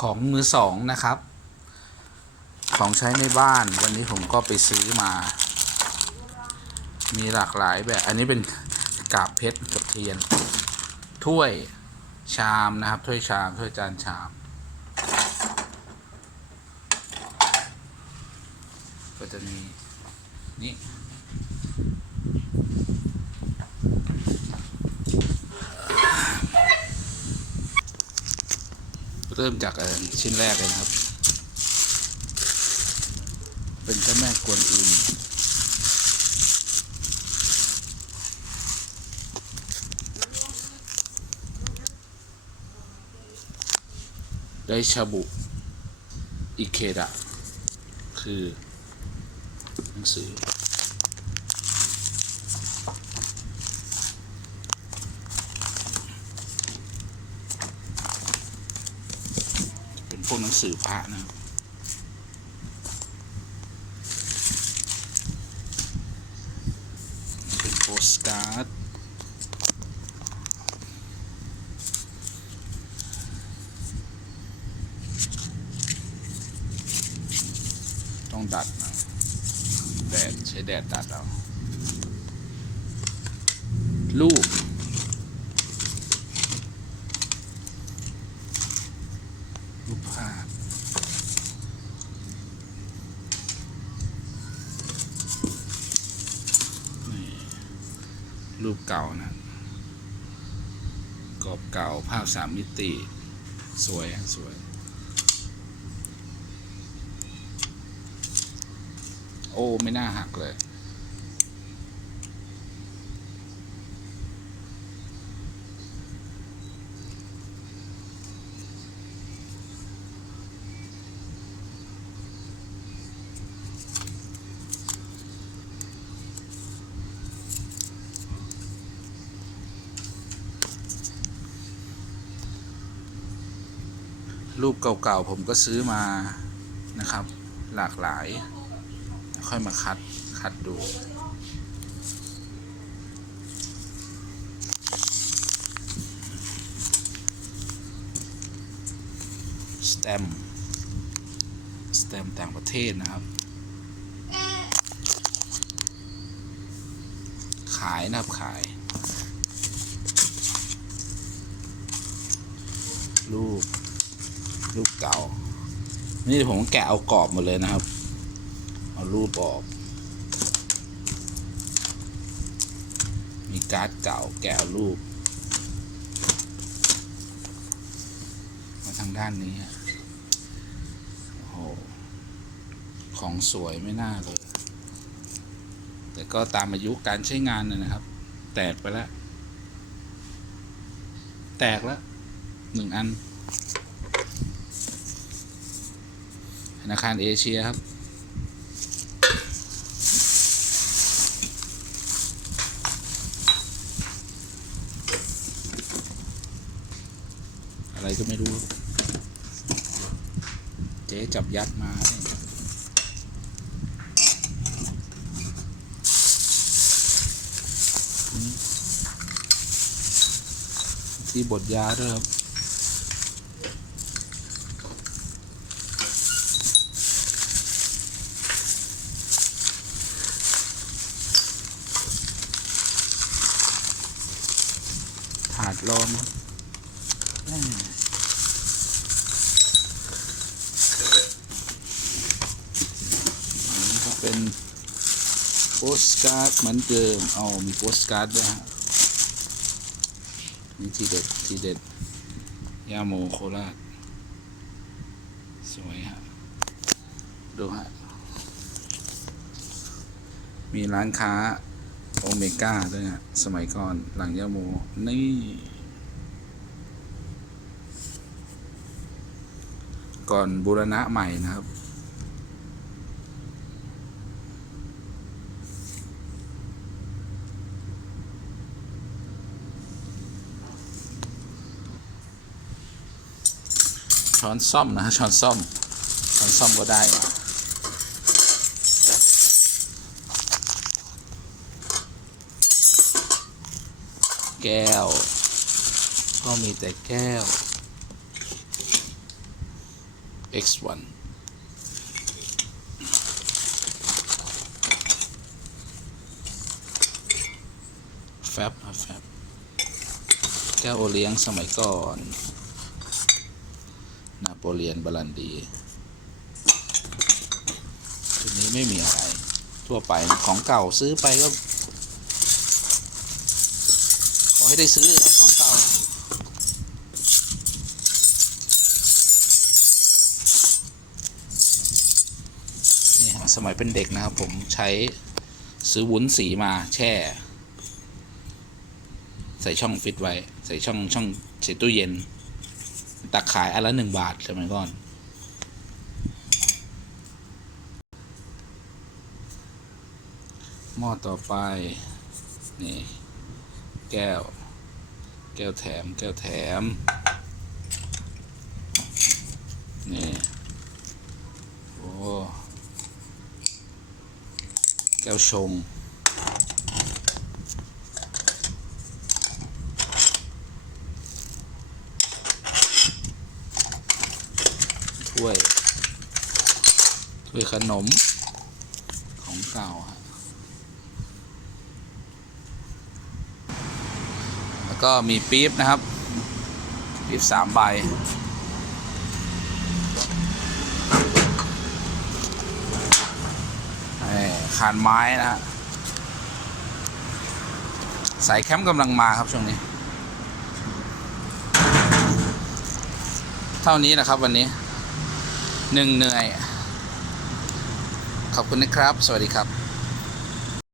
ของมือสองนะครับ ของใช้ในบ้านวันนี้ผมก็ไปซื้อมา มีหลากหลายแบบ อันนี้เป็นกาบเพชรกับเทียน ถ้วยชามนะครับ ถ้วยชาม ถ้วยจานชาม ก็จะมีนี่ เริ่มจากชิ้นแรกเลยนะครับ เป็นเจ้าแม่กวนอิมได้ชาบุ อิเคดะ คือหนังสือ เป็น พวกหนังสือพระนะเป็นโปสการ์ดต้องดัดนะแดดใช้แดดดัดเอารูป รูปภาพนี่รูปเก่านะกรอบเก่าภาพสามมิติ สวยอะสวย โอ้ ไม่น่าหักเลย รูปเก่าๆผมก็ซื้อมานะครับ หลากหลาย ค่อยมาคัดคัดดูสแตมสแตมต่างประเทศนะครับ ขายนะครับขายรูป รูปเก่า นี่ผมแกะเอากรอบหมดเลยนะครับ เอารูปออก มีการ์ดเก่าแกะรูป มาทางด้านนี้โอ้โห ของสวยไม่น่าเลย แต่ก็ตามอายุการใช้งานนะนะครับ แตกไปแล้ว แตกแล้วหนึ่งอัน ธนาคารเอเชียครับอะไรก็ไม่รู้ เจ๊จับยัดมาที่บดยาด้วยครับาดรองครับแม่อันนี้ก็เป็นโปสการ์ดเหมือนเดิมเอามีโปสการ์ดด้วยฮะนี่ทีเด็ดทีเด็ดยาโมโคราช สวยฮะ ดูฮะ มีร้านค้า โอเมก้าด้วยฮะสมัยก่อนหลังยาโม นี่ ก่อนบูรณะใหม่นะครับ ช้อนซ่อมนะฮะช้อนซ่อม ช้อนซ่อมก็ได้ แก้ว ก็มีแต่แก้ว X1 แฟบครับแฟบแก้วโอเลี้ยงสมัยก่อน นาโปเลียนบาลันดีทีนี้ไม่มีอะไร ทั่วไปของเก่าซื้อไปก็ ให้ได้ซื้อครับของเก่านี่ฮะสมัยเป็นเด็กนะครับผมใช้ซื้อวุ้นสีมาแช่ ใส่ช่องฟิตไว้ ใส่ช่องช่องใส่ตู้เย็นตักขายอันละหนึ่งบาทสมัยก่อนหม้อต่อไป นี่ แก้ว แก้วแถม แก้วแถม นี่ โอ้ แก้วชง ถ้วย ถ้วยขนมของเก่าฮะ แล้วก็มีปี๊บนะครับ ปี๊บสามใบนี่คานไม้นะฮะสายแคมป์กำลังมาครับช่วงนี้ เท่านี้นะครับวันนี้หนึ่งเหนื่อย ขอบคุณนะครับ สวัสดีครับ